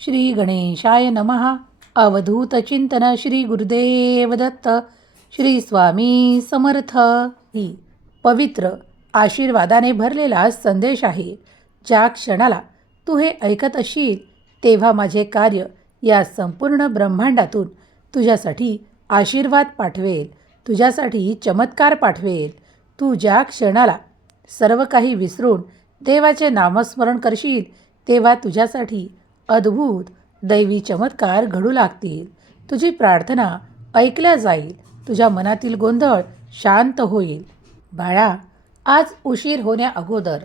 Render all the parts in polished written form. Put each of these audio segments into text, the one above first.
श्री गणेशाय नमः. अवधूत चिंतन श्री गुरुदेव दत्त. श्री स्वामी समर्थ. ही पवित्र आशीर्वादाने भरलेला संदेश आहे. ज्या क्षणाला तू हे ऐकत असशील तेव्हा माझे कार्य या संपूर्ण ब्रह्मांडातून तुझ्यासाठी आशीर्वाद पाठवेल, तुझ्यासाठी चमत्कार पाठवेल. तू ज्या क्षणाला सर्व काही विसरून देवाचे नामस्मरण करशील तेव्हा तुझ्यासाठी अद्भुत दैवी चमत्कार घडू लागतील. तुझी प्रार्थना ऐकल्या जाईल, तुझ्या मनातील गोंधळ शांत होईल. बाळा, आज उशीर होण्या अगोदर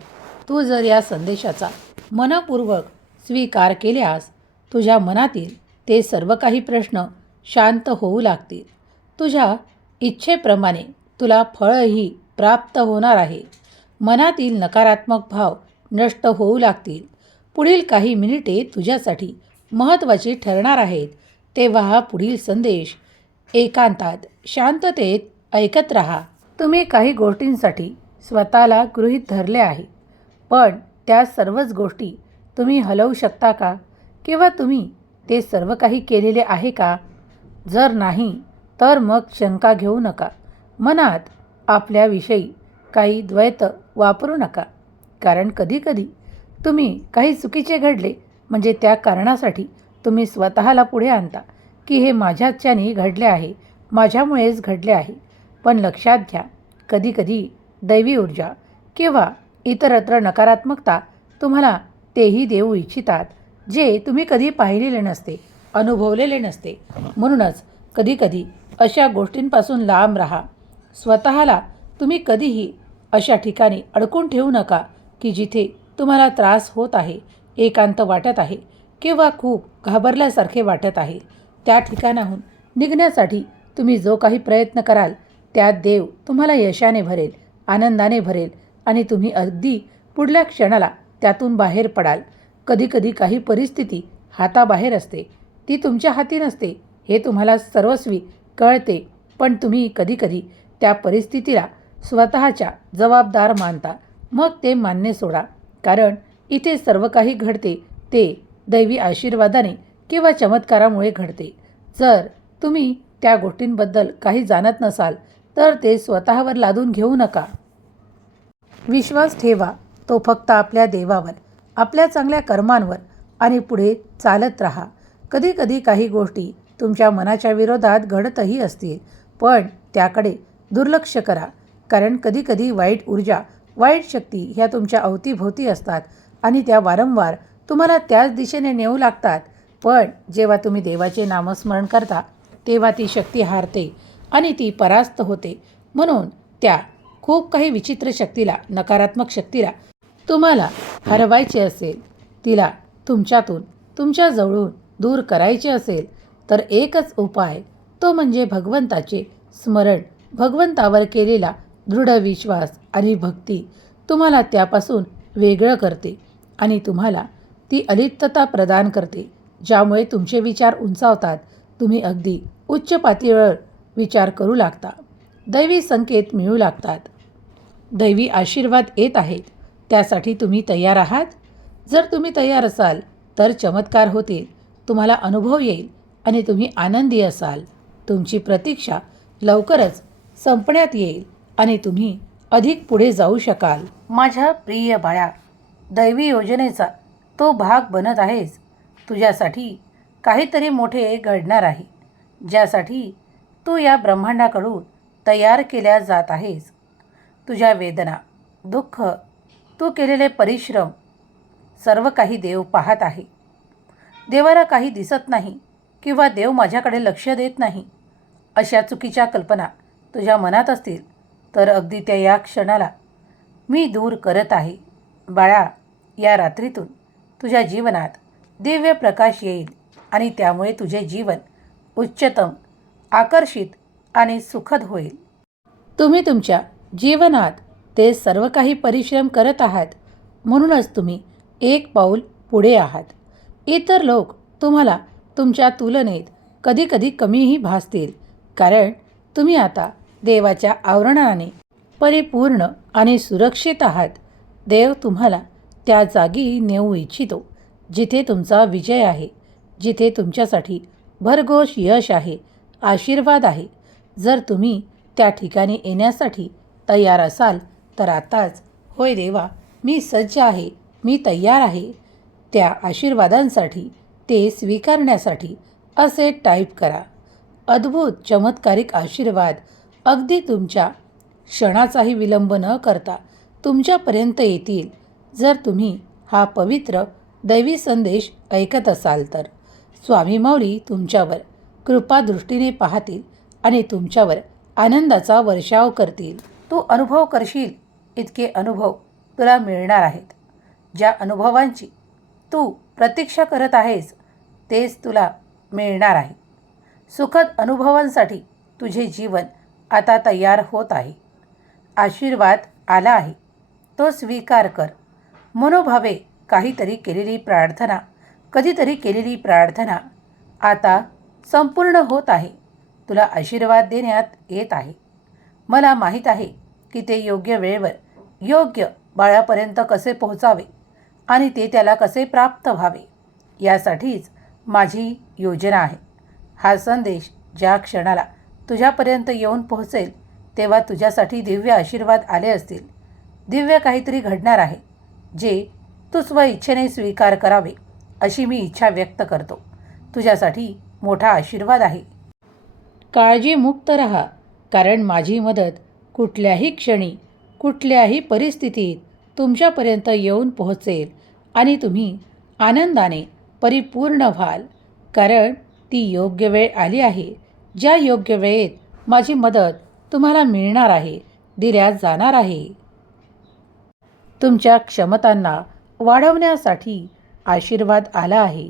तू जर या संदेशाचा मनपूर्वक स्वीकार केल्यास तुझ्या मनातील ते सर्व काही प्रश्न शांत होऊ लागतील. तुझ्या इच्छेप्रमाणे तुला फळही प्राप्त होणार आहे. मनातील नकारात्मक भाव नष्ट होऊ लागतील. पुढील काही मिनिटे तुझ्यासाठी महत्त्वाची ठरणार आहेत. तेव्हा हा पुढील संदेश एकांतात शांततेत ऐकत राहा. तुम्ही काही गोष्टींसाठी स्वतःला गृहीत धरले आहे, पण त्या सर्वच गोष्टी तुम्ही हलवू शकता का? किंवा तुम्ही ते सर्व काही केलेले आहे का? जर नाही तर मग शंका घेऊ नका. मनात आपल्याविषयी काही द्वैत वापरू नका. कारण कधीकधी तुम्ही काही चुकीचे घडले म्हणजे त्या कारणासाठी तुम्ही स्वतःला पुढे आणता की हे माझ्याच्याने घडले आहे, माझ्यामुळेच घडले आहे. पण लक्षात घ्या, कधीकधी दैवी ऊर्जा किंवा इतरत्र नकारात्मकता तुम्हाला तेही देऊ इच्छितात जे तुम्ही कधी पाहिलेले नसते, अनुभवलेले नसते. म्हणूनच कधीकधी अशा गोष्टींपासून लांब राहा. स्वतःला तुम्ही कधीही अशा ठिकाणी अडकून ठेवू नका की जिथे तुम्हाला त्रास होत आहे, एकांत वाटत आहे किंवा खूप घाबरल्यासारखे वाटत आहे. त्या ठिकाणाहून निघण्यासाठी तुम्ही जो काही प्रयत्न कराल त्यात देव तुम्हाला यशाने भरेल, आनंदाने भरेल आणि तुम्ही अगदी पुढल्या क्षणाला त्यातून बाहेर पडाल. कधीकधी काही परिस्थिती हाताबाहेर असते, ती तुमच्या हाती नसते हे तुम्हाला सर्वस्वी कळते, पण तुम्ही कधीकधी त्या परिस्थितीला स्वतःच्या जबाबदार मानता. मग ते मानणे सोडा, कारण इथे सर्व काही घडते ते दैवी आशीर्वादाने किंवा चमत्कारामुळे घडते. जर तुम्ही त्या गोष्टींबद्दल काही जाणत नसाल तर ते स्वतःवर लादून घेऊ नका. विश्वास ठेवा तो फक्त आपल्या देवावर, आपल्या चांगल्या कर्मांवर आणि पुढे चालत राहा. कधीकधी काही गोष्टी तुमच्या मनाच्या विरोधात घडतही असतील, पण त्याकडे दुर्लक्ष करा. कारण कधीकधी वाईट ऊर्जा, वाईट शक्ती ह्या तुमच्या अवतीभोवती असतात आणि त्या वारंवार तुम्हाला त्याच दिशेने नेऊ लागतात. पण जेव्हा तुम्ही देवाचे नामस्मरण करता तेव्हा ती शक्ती हारते आणि ती परास्त होते. म्हणून त्या खूप काही विचित्र शक्तीला, नकारात्मक शक्तीला तुम्हाला हरवायचे असेल, तिला तुमच्यातून, तुमच्या जवळून दूर करायचे असेल तर एकच उपाय, तो म्हणजे भगवंताचे स्मरण. भगवंतावर केलेला दृढ विश्वास आणि भक्ती तुम्हाला त्यापासून वेगळं करते आणि तुम्हाला ती अलिप्तता प्रदान करते, ज्यामुळे तुमचे विचार उंचावतात. तुम्ही अगदी उच्च पातळीवर विचार करू लागता, दैवी संकेत मिळू लागतात, दैवी आशीर्वाद येत आहेत. त्यासाठी तुम्ही तयार आहात? जर तुम्ही तयार असाल तर चमत्कार होतील, तुम्हाला अनुभव येईल आणि तुम्ही आनंदी असाल. तुमची प्रतीक्षा लवकरच संपण्यात येईल आणि तुम्ही अधिक पुढे जाऊ शकाल. माझ्या प्रिय बाळा, दैवी योजनेचा तो भाग बनत आहेस. तुझ्यासाठी काहीतरी मोठे घडणार आहे, ज्यासाठी तू या ब्रह्मांडाकडून तयार केल्या जात आहेस. तुझ्या वेदना, दुःख, तू केलेले परिश्रम सर्व काही देव पाहत आहे. देवाला काही दिसत नाही किंवा देव माझ्याकडे लक्ष देत नाही अशा चुकीच्या कल्पना तुझ्या मनात असतील तर अगदी त्या या क्षणाला मी दूर करत आहे. बाळा, या रात्रीतून तुझ्या जीवनात दिव्य प्रकाश येईल आणि त्यामुळे तुझे जीवन उच्चतम, आकर्षित आणि सुखद होईल. तुम्ही तुमच्या जीवनात ते सर्व काही परिश्रम करत आहात, म्हणूनच तुम्ही एक पाऊल पुढे आहात. इतर लोक तुम्हाला तुमच्या तुलनेत कधीकधी कमीही भासतील, कारण तुम्ही आता देवाच्या आवरणाने परिपूर्ण आणि सुरक्षित आहात. देव तुम्हाला त्या जागी नेऊ इच्छितो जिथे तुमचा विजय आहे, जिथे तुमच्यासाठी भरघोस यश आहे, आशीर्वाद आहे. जर तुम्ही त्या ठिकाणी येण्यासाठी तयार असाल तर आताच, होय देवा, मी सज्ज आहे, मी तयार आहे, त्या आशीर्वादांसाठी, ते स्वीकारण्यासाठी असे टाईप करा. अद्भुत चमत्कारिक आशीर्वाद अगदी तुमच्या क्षणाचाही विलंब न करता तुमच्यापर्यंत येतील. जर तुम्ही हा पवित्र दैवी संदेश ऐकत असाल तर स्वामी माऊली तुमच्यावर कृपादृष्टीने पाहतील आणि तुमच्यावर आनंदाचा वर्षाव करतील. तू अनुभव करशील इतके अनुभव तुला मिळणार आहेत. ज्या अनुभवांची तू प्रतीक्षा करत आहेस तेच तुला मिळणार आहे. सुखद अनुभवांसाठी तुझे जीवन आता तयार होत आहे. आशीर्वाद आला आहे, तो स्वीकार कर. मनोभावे कधीतरी केलेली प्रार्थना आता संपूर्ण होत आहे. तुला आशीर्वाद देण्यात येत आहे. मला माहीत आहे की ते योग्य वेळेवर योग्य बाळापर्यंत कसे पोहोचावे आणि ते त्याला कसे प्राप्त व्हावे, यासाठीच माझी योजना आहे. हा संदेश ज्या क्षणाला तुझ्यापर्यंत येऊन पोहोचेल तेव्हा तुझ्यासाठी दिव्य आशीर्वाद आले असतील. दिव्य काहीतरी घडणार आहे जे तू स्वइच्छेने स्वीकार करावे अशी मी इच्छा व्यक्त करतो. तुझ्यासाठी मोठा आशीर्वाद आहे. काळजीमुक्त रहा, कारण माझी मदत कुठल्याही क्षणी, कुठल्याही परिस्थितीत तुमच्यापर्यंत येऊन पोहोचेल आणि तुम्ही आनंदाने परिपूर्ण व्हाल. कारण ती योग्य वेळ आली आहे. ज्या योग्य वेळेत माझी मदत तुम्हाला मिळणार आहे, दिल्या जाणार आहे. तुमच्या क्षमतांना वाढवण्यासाठी आशीर्वाद आला आहे.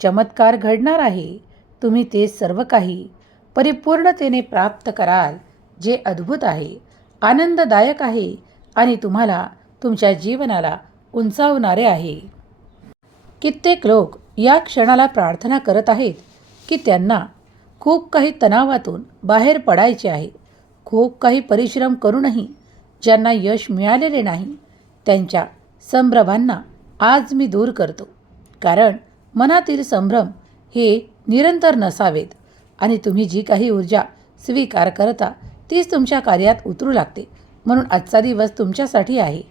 चमत्कार घडणार आहे. तुम्ही ते सर्व काही परिपूर्णतेने प्राप्त कराल, जे अद्भुत आहे, आनंददायक आहे आणि तुम्हाला तुमच्या जीवनाला उंचावणारे आहे. कित्येक लोक या क्षणाला प्रार्थना करत आहेत की त्यांना खूप काही तणावातून बाहेर पडायचे आहे. खूप काही परिश्रम करूनही ज्यांना यश मिळालेले नाही, त्यांच्या संभ्रमांना आज मी दूर करतो. कारण मनातील संभ्रम हे निरंतर नसावेत आणि तुम्ही जी काही ऊर्जा स्वीकार करता तीच तुमच्या कार्यात उतरू लागते. म्हणून आजचा दिवस तुमच्यासाठी आहे.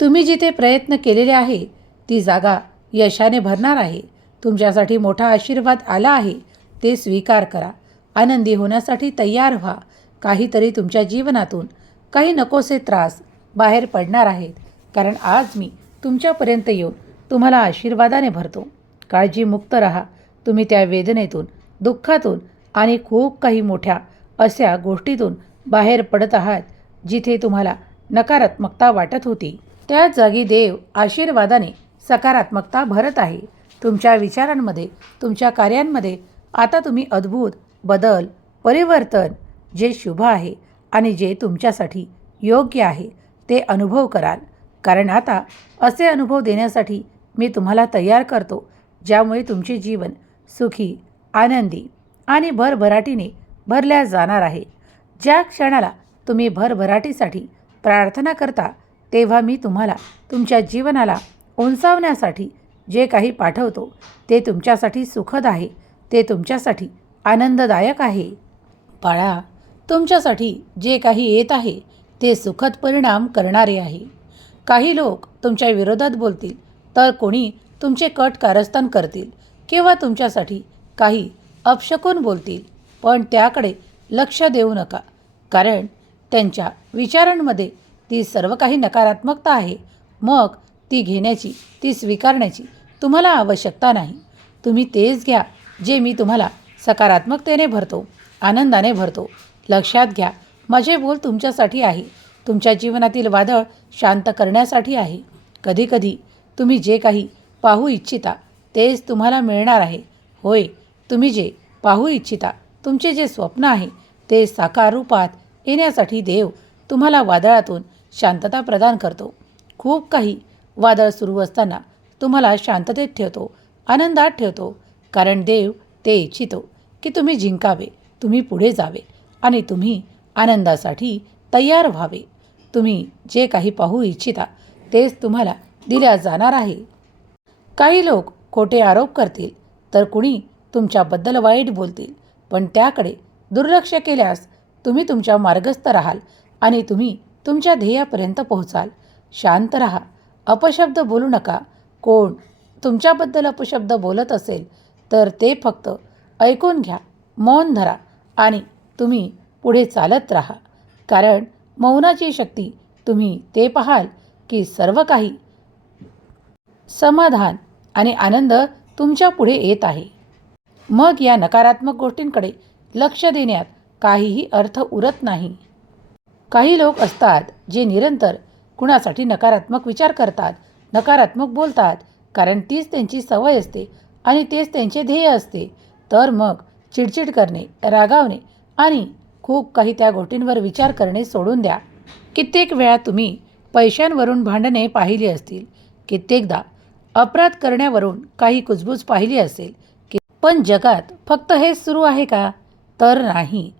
तुम्ही जिथे प्रयत्न केलेले आहे ती जागा यशाने भरणार आहे. तुमच्यासाठी मोठा आशीर्वाद आला आहे, ते स्वीकार करा. आनंदी होण्यासाठी तयार व्हा. काहीतरी तुमच्या जीवनातून काही नकोसे त्रास बाहेर पडणार आहेत, कारण आज मी तुमच्यापर्यंत येऊन तुम्हाला आशीर्वादाने भरतो. काळजीमुक्त रहा. तुम्ही त्या वेदनेतून, दुःखातून आणि खूप काही मोठ्या अशा गोष्टीतून बाहेर पडत आहात जिथे तुम्हाला नकारात्मकता वाटत होती. त्या जागी देव आशीर्वादाने सकारात्मकता भरत आहे. तुमच्या विचारांमध्ये, तुमच्या कार्यांमध्ये आता तुम्ही अद्भुत बदल, परिवर्तन, जे शुभ आहे आणि जे तुमच्यासाठी योग्य आहे ते अनुभव कराल. कारण आता असे अनुभव देण्यासाठी मी तुम्हाला तयार करतो ज्यामुळे तुमचे जीवन सुखी, आनंदी आणि भरभराटीने भरल्या जाणार आहे. ज्या क्षणाला तुम्ही भरभराटीसाठी प्रार्थना करता तेव्हा मी तुम्हाला तुमच्या जीवनाला उंचावण्यासाठी जे काही पाठवतो ते तुमच्यासाठी सुखद आहे, ते तुमच्यासाठी आनंददायक आहे. बाळा, तुमच्यासाठी जे काही येत आहे ते सुखद परिणाम करणारे आहे. काही लोक तुमच्या विरोधात बोलतील, तर कोणी तुमचे कट कारस्थान करतील किंवा तुमच्यासाठी काही अपशकुन बोलतील, पण त्याकडे लक्ष देऊ नका. कारण त्यांच्या विचारांमध्ये ती सर्व काही नकारात्मकता आहे. मग ती घेण्याची, ती स्वीकारण्याची तुम्हाला आवश्यकता नाही. तुम्ही तेच घ्या जे मी तुम्हाला सकारात्मकतेने भरतो, आनंदाने भरतो. लक्षात घ्या, माझे बोल तुमच्यासाठी आहे, तुमच्या जीवनातील वादळ शांत करण्यासाठी आहे. कधीकधी तुम्ही जे काही पाहू इच्छिता तेच तुम्हाला मिळणार आहे. होय, तुम्ही जे पाहू इच्छिता, तुमचे जे स्वप्न आहे ते साकार रूपात येण्यासाठी देव तुम्हाला वादळातून शांतता प्रदान करतो. खूप काही वादळ सुरू असताना तुम्हाला शांततेत ठेवतो, आनंदात ठेवतो. कारण देव ते इच्छितो की तुम्ही जिंकावे, तुम्ही पुढे जावे आणि तुम्ही आनंदासाठी तयार व्हावे. तुम्ही जे काही पाहू इच्छिता तेच तुम्हाला दिल्या जाणार आहे. काही लोक खोटे आरोप करतील, तर कुणी तुमच्याबद्दल वाईट बोलतील, पण त्याकडे दुर्लक्ष केल्यास तुम्ही तुमच्या मार्गस्थ राहाल आणि तुम्ही तुमच्या ध्येयापर्यंत पोहोचाल. शांत राहा, अपशब्द बोलू नका. कोण तुमच्याबद्दल अपशब्द बोलत असेल तर ते फक्त ऐकून घ्या, मौन धरा आणि तुम्ही पुढे चालत राहा. कारण मौनाची शक्ती तुम्ही ते पाहाल की सर्व काही समाधान आणि आनंद तुमच्या पुढे येत आहे. मग या नकारात्मक गोष्टींकडे लक्ष देण्यात काहीही अर्थ उरत नाही. काही लोक असतात जे निरंतर कुणासाठी नकारात्मक विचार करतात, नकारात्मक बोलतात, कारण तीच त्यांची सवय असते आणि तेच त्यांचे ध्येय असते. तर मग चिडचिड करणे, रागावणे आणि खूप काही त्या गोष्टींवर विचार करणे सोडून द्या. कित्येक वेळा तुम्ही पैशांवरून भांडणे पाहिली असतील, कित्येकदा अपराध करण्यावरून काही कुजबूज पाहिली असेल. पण जगात फक्त हेच सुरू आहे का? तर नाही.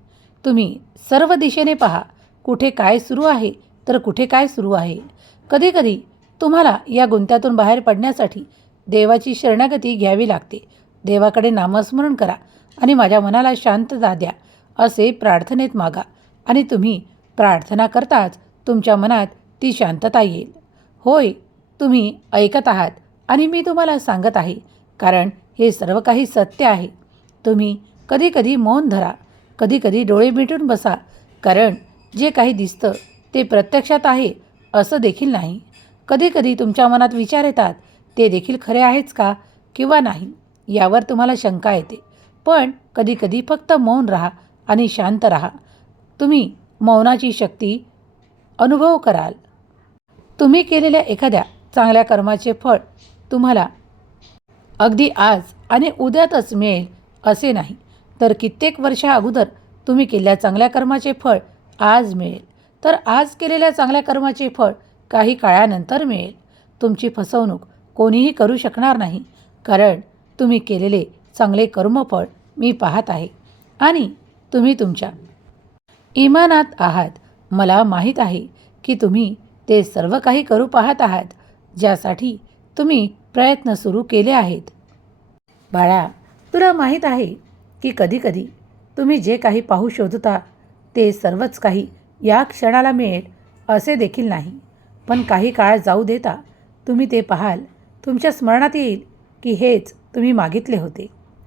तुम्ही सर्व दिशेने पहा, कुठे काय सुरू आहे तर कुठे काय सुरू आहे. कधीकधी तुम्हाला या गुंत्यातून बाहेर पडण्यासाठी देवाची शरणागती घ्यावी लागते. देवाकडे नामस्मरण करा आणि माझ्या मनाला शांतता द्या असे प्रार्थनेत मागा आणि तुम्ही प्रार्थना करताच तुमच्या मनात ती शांतता येईल. होय, तुम्ही ऐकत आहात आणि मी तुम्हाला सांगत आहे, कारण हे सर्व काही सत्य आहे. तुम्ही कधीकधी मौन धरा, कधीकधी डोळे मिटून बसा, कारण जे काही दिसतं ते प्रत्यक्षात आहे असं देखील नाही. कधीकधी तुमच्या मनात विचार येतात, ते देखील खरे आहेच का किंवा नाही यावर तुम्हाला शंका येते. पण कधीकधी फक्त मौन राहा आणि शांत राहा. तुम्ही मौनाची शक्ती अनुभव कराल. तुम्ही केलेल्या एखाद्या चांगल्या कर्माचे फळ तुम्हाला अगदी आज आणि उद्यातच मिळेल असे नाही, तर कित्येक वर्षा अगोदर तुम्ही केलेल्या चांगल्या कर्माचे फळ आज मिळेल, तर आज केलेल्या चांगल्या कर्माचे फळ काही काळानंतर मिळेल. तुमची फसवणूक कोणीही करू शकणार नाही, कारण तुम्ही केलेले चांगले कर्मफळ मी पाहत आहे आणि तुम्ही तुमच्या इमानात आहात. मला माहीत आहे की तुम्ही ते सर्व काही करू पाहत आहात ज्यासाठी तुम्ही प्रयत्न सुरू केले आहेत. बाळा, तुला माहीत आहे की कधीकधी तुम्ही जे काही पाहू शोधता ते सर्वच काही या क्षणाला मिळेल असे देखील नाही. पण काही काळ जाऊ देता तुम्ही ते पाहाल, तुमच्या स्मरणात येईल की हेच तुम्ही मागितले होते.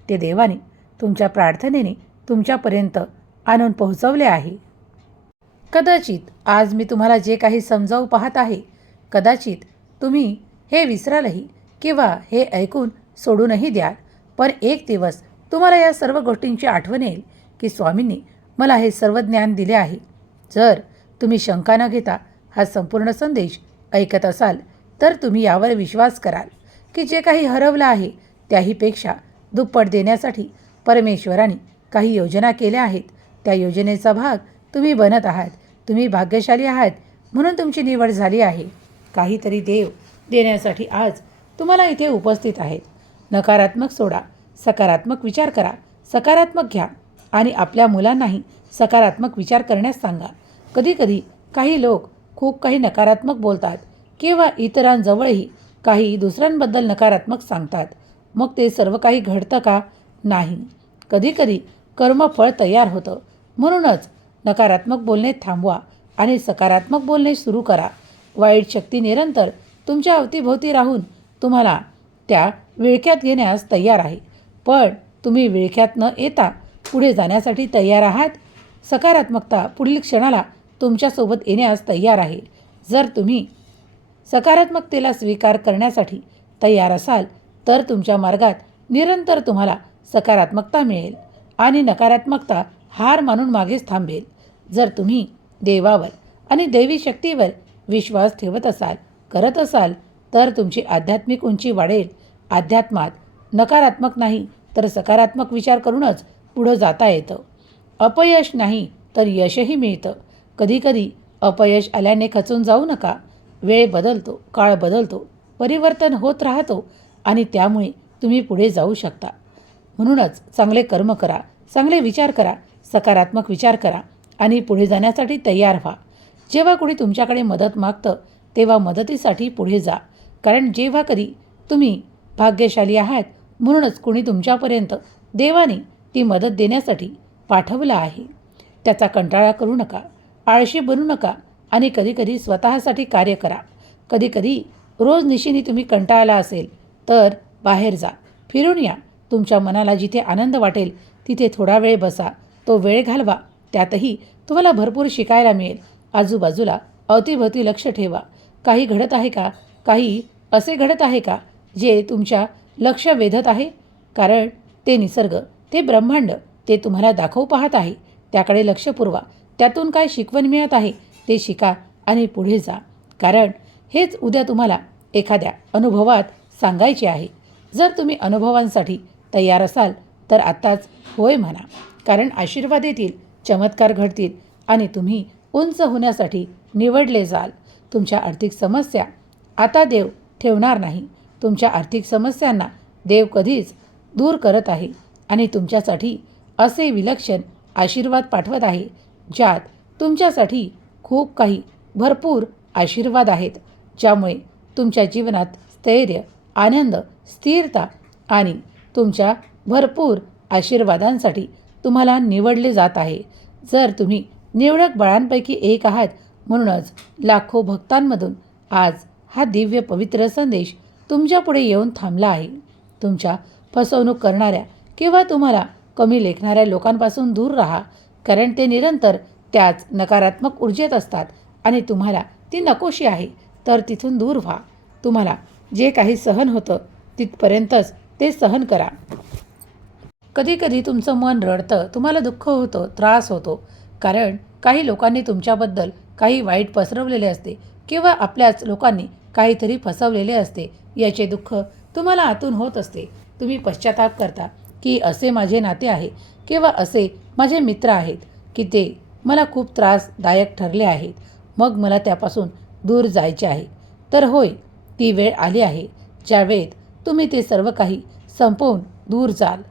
ते देवाने तुमच्या प्रार्थनेने तुमच्यापर्यंत आणून पोहोचवले आहे. कदाचित आज मी तुम्हाला जे काही समजावू पाहत आहे, कदाचित तुम्ही हे विसरालही किंवा हे ऐकून सोडूनही द्याल. पण एक दिवस तुम्हाला या सर्व गोष्टींची आठवण येईल की स्वामींनी मला हे सर्व ज्ञान दिले आहे. जर तुम्ही शंका न घेता हा संपूर्ण संदेश ऐकत असाल तर तुम्ही यावर विश्वास कराल की जे काही हरवलं आहे त्याहीपेक्षा दुप्पट देण्यासाठी परमेश्वराने काही योजना केल्या आहेत. त्या योजनेचा भाग तुम्ही बनत आहात. तुम्ही भाग्यशाली आहात म्हणून तुमची निवड झाली आहे. काहीतरी देव देण्यासाठी आज तुम्हाला इथे उपस्थित आहेत. नकारात्मक सोडा, सकारात्मक विचार करा, सकारात्मक घ्या आणि आपल्या मुलांनाही सकारात्मक विचार करण्यास सांगा. कधीकधी काही लोक खूप काही नकारात्मक बोलतात किंवा इतरांजवळही काही दुसऱ्यांबद्दल नकारात्मक सांगतात. मग ते सर्व काही घडतं का? नाही. कधीकधी कर्मफळ तयार होतं. म्हणूनच नकारात्मक बोलणे थांबवा आणि सकारात्मक बोलणे सुरू करा. वाईट शक्ती निरंतर तुमच्या अवतीभोवती राहून तुम्हाला त्या विळख्यात घेण्यास तयार आहे. पण तुम्ही विळख्यात न येता पुढे जाण्यासाठी तयार आहात. सकारात्मकता पुढील क्षणाला तुमच्यासोबत येण्यास तयार आहे. जर तुम्ही सकारात्मकतेला स्वीकार करण्यासाठी तयार असाल तर तुमच्या मार्गात निरंतर तुम्हाला सकारात्मकता मिळेल आणि नकारात्मकता हार मानून मागेच थांबेल. जर तुम्ही देवावर आणि दैवी शक्तीवर विश्वास ठेवत असाल, करत असाल तर तुमची आध्यात्मिक उंची वाढेल. अध्यात्मात नकारात्मक नाही तर सकारात्मक विचार करूनच पुढं जाता येतं. अपयश नाही तर यशही मिळतं. कधीकधी अपयश आल्याने खचून जाऊ नका. वेळ बदलतो, काळ बदलतो, परिवर्तन होत राहतो आणि त्यामुळे तुम्ही पुढे जाऊ शकता. म्हणूनच चांगले कर्म करा, चांगले विचार करा, सकारात्मक विचार करा आणि पुढे जाण्यासाठी तयार व्हा. जेव्हा कोणी तुमच्याकडे मदत मागतं तेव्हा मदतीसाठी पुढे जा. कारण जेव्हा कधी तुम्ही भाग्यशाली आहात, म्हणूनच कुणी तुमच्यापर्यंत देवाने ती मदत देण्यासाठी पाठवलं आहे. त्याचा कंटाळा करू नका, आळशी बनू नका आणि कधीकधी स्वतःसाठी कार्य करा. कधीकधी रोज निशिनी तुम्ही कंटाळला असेल तर बाहेर जा, फिरून या. तुमच्या मनाला जिथे आनंद वाटेल तिथे थोडा वेळ बसा, तो वेळ घालवा. त्यातही तुम्हाला भरपूर शिकायला मिळेल. आजूबाजूला अवतीभवती लक्ष ठेवा. काही घडत आहे का? काही असे घडत आहे का जे तुमच्या लक्ष वेधत आहे? कारण ते निसर्ग, ते ब्रह्मांड ते तुम्हाला दाखवू पाहत आहे. त्याकडे लक्ष पुरवा. त्यातून काय शिकवण मिळत आहे ते शिका आणि पुढे जा. कारण हेच उद्या तुम्हाला एखाद्या अनुभवात सांगायचे आहे. जर तुम्ही अनुभवांसाठी तयार असाल तर आत्ताच होय म्हणा. कारण आशीर्वाद येतील, चमत्कार घडतील आणि तुम्ही उंच होण्यासाठी निवडले जाल. तुमच्या आर्थिक समस्या आता देव ठेवणार नाही. तुमच्या आर्थिक समस्यांना देव कधीच दूर करत आहे आणि तुमच्यासाठी असे विलक्षण आशीर्वाद पाठवत आहे ज्यात तुमच्यासाठी खूप काही भरपूर आशीर्वाद आहेत, ज्यामुळे तुमच्या जीवनात स्थैर्य, आनंद, स्थिरता आणि तुमच्या भरपूर आशीर्वादांसाठी तुम्हाला निवडले जात आहे. जर तुम्ही निवडक बाळांपैकी एक आहात, म्हणूनच लाखो भक्तांमधून आज हा दिव्य पवित्र संदेश तुमच्यापुढे येऊन थांबला आहे. तुमच्या फसवणूक करणाऱ्या किंवा तुम्हाला कमी लेखणाऱ्या लोकांपासून दूर राहा. कारण ते निरंतर त्याच नकारात्मक ऊर्जेत असतात आणि तुम्हाला ती नकोशी आहे. तर तिथून दूर व्हा. तुम्हाला जे काही सहन होतं तिथपर्यंतच ते सहन करा. कधीकधी तुमचं मन रडतं, तुम्हाला दुःख होतं, त्रास होतो. कारण काही लोकांनी तुमच्याबद्दल काही वाईट पसरवलेले असते किंवा आपल्याच लोकांनी काहीतरी फसवलेले असते. याचे दुःख तुम्हाला आतून होत असते. तुम्ही पश्चाताप करता की असे माझे नाते आहे किंवा असे माझे मित्र आहेत की ते मला खूप त्रासदायक ठरले आहेत. मग मला त्यापासून दूर जायचे आहे. तर होय, ती वेळ आली आहे ज्या वेळेत तुम्ही ते सर्व काही संपवून दूर जाल.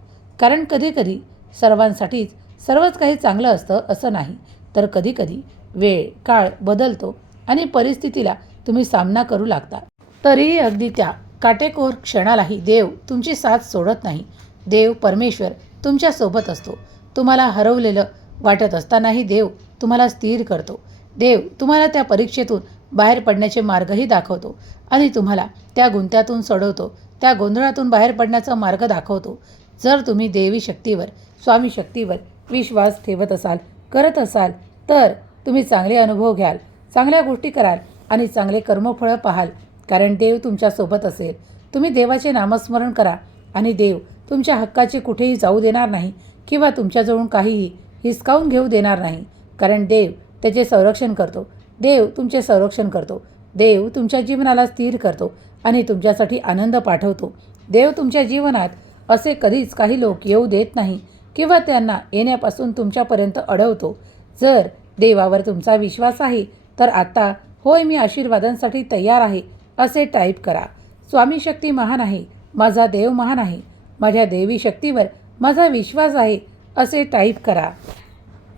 कारण कधीकधी सर्वांसाठीच सर्वच काही चांगलं असतं असं नाही. तर कधीकधी वेळ, काळ बदलतो आणि परिस्थितीला तुम्ही सामना करू लागता. तरीही अगदी त्या काटेकोर क्षणालाही देव तुमची साथ सोडत नाही. देव परमेश्वर तुमच्यासोबत असतो. तुम्हाला हरवलेलं वाटत असतानाही देव तुम्हाला स्थिर करतो. देव तुम्हाला त्या परीक्षेतून बाहेर पडण्याचे मार्गही दाखवतो आणि तुम्हाला त्या गुंत्यातून सोडवतो. त्या गोंधळातून बाहेर पडण्याचा मार्ग दाखवतो. जर तुम्ही देवी शक्तीवर, स्वामी शक्तीवर विश्वास ठेवत असाल, करत असाल तर तुम्ही चांगले अनुभव घ्याल, चांगल्या गोष्टी कराल आणि चांगले कर्मफळं पाहाल. कारण देव तुमच्यासोबत असेल. तुम्ही देवाचे नामस्मरण करा आणि देव तुमच्या हक्काचे कुठेही जाऊ देणार नाही किंवा तुमच्याजवळून काहीही हिसकावून घेऊ देणार नाही. कारण देव त्याचे संरक्षण करतो. देव तुमचे संरक्षण करतो. देव तुमच्या जीवनाला स्थिर करतो आणि तुमच्यासाठी आनंद पाठवतो. देव तुमच्या जीवनात असे कधीच काही लोक येऊ देत नाही किंवा त्यांना येण्यापासून तुमच्यापर्यंत अडवतो. जर देवावर तुमचा विश्वास आहे तर आता होय मी आशीर्वादांसाठी तयार आहे असे टाईप करा. स्वामी शक्ती महान आहे, माझा देव महान आहे, माझ्या देवी शक्तीवर माझा विश्वास आहे असे टाईप करा.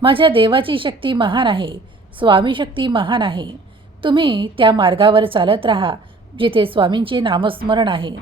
माझ्या देवाची शक्ती महान आहे, स्वामी शक्ती महान आहे. तुम्ही त्या मार्गावर चालत राहा जिथे स्वामींचे नामस्मरण आहे,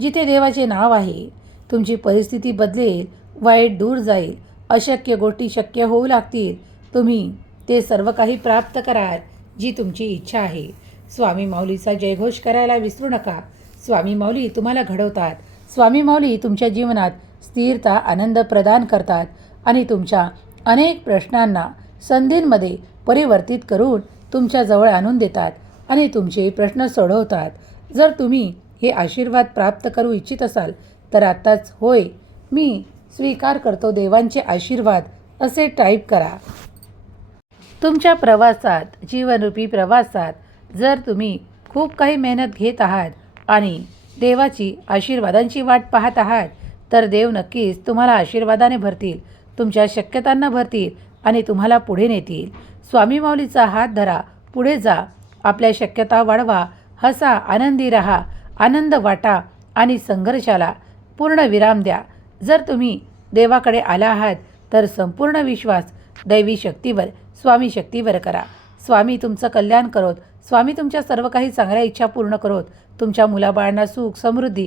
जिथे देवाचे नाव आहे. तुमची परिस्थिती बदलेल, वाईट दूर जाईल, अशक्य गोष्टी शक्य होऊ लागतील. तुम्ही ते सर्व काही प्राप्त कराल जी तुमची इच्छा आहे. स्वामी माऊलीचा जयघोष करायला विसरू नका. स्वामी माऊली तुम्हाला घडवतात. स्वामी माऊली तुमच्या जीवनात स्थिरता, आनंद प्रदान करतात आणि तुमच्या अनेक प्रश्नांना संधींमध्ये परिवर्तित करून तुमच्याजवळ आणून देतात आणि तुमचे प्रश्न सोडवतात. जर तुम्ही हे आशीर्वाद प्राप्त करू इच्छित असाल तर आत्ताच होय मी स्वीकार करतो देवांचे आशीर्वाद असे टाईप करा. तुमच्या प्रवासात, जीवनरूपी प्रवासात जर तुम्ही खूप काही मेहनत घेत आहात आणि देवाची आशीर्वादांची वाट पाहत आहात तर देव नक्कीच तुम्हाला आशीर्वादाने भरतील, तुमच्या शक्यतांना भरतील आणि तुम्हाला पुढे नेतील. स्वामी माऊलीचा हात धरा, पुढे जा, आपल्या शक्यता वाढवा, हसा, आनंदी राहा, आनंद वाटा आणि संघर्षाला पूर्ण विराम द्या. जर तुम्ही देवाकडे आला आहात तर संपूर्ण विश्वास दैवी शक्तीवर, स्वामी शक्तीवर करा. स्वामी तुमचं कल्याण करोत. स्वामी तुमच्या सर्व काही चांगल्या इच्छा पूर्ण करोत. तुमच्या मुलाबाळांना सुख, समृद्धी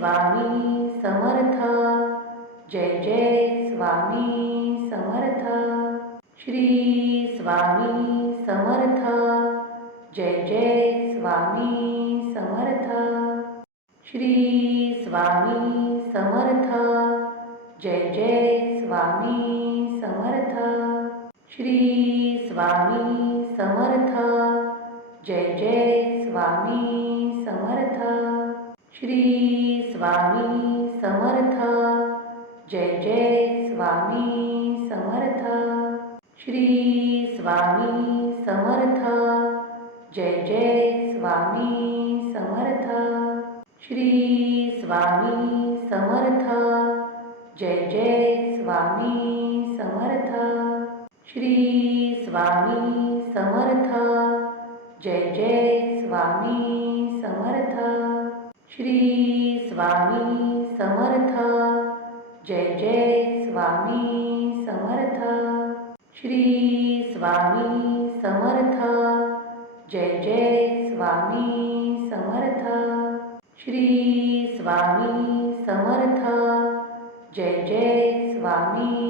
स्वामी समर्थ. जय जय स्वामी समर्थ. श्री स्वामी समर्थ. जय जय स्वामी समर्थ. श्री स्वामी समर्थ. जय जय स्वामी समर्थ. श्री स्वामी समर्थ. जय जय स्वामी समर्थ. श्री स्वामी समर्थ. जय जय स्वामी समर्थ. श्री स्वामी समर्थ. जय जय स्वामी समर्थ. श्री स्वामी समर्थ. जय जय स्वामी समर्थ. श्री स्वामी समर्थ. जय जय स्वामी समर्थ. श्री स्वामी समर्थ. जय जय स्वामी समर्थ. श्री स्वामी समर्थ. जय जय स्वामी समर्थ. श्री स्वामी समर्थ. जय जय स्वामी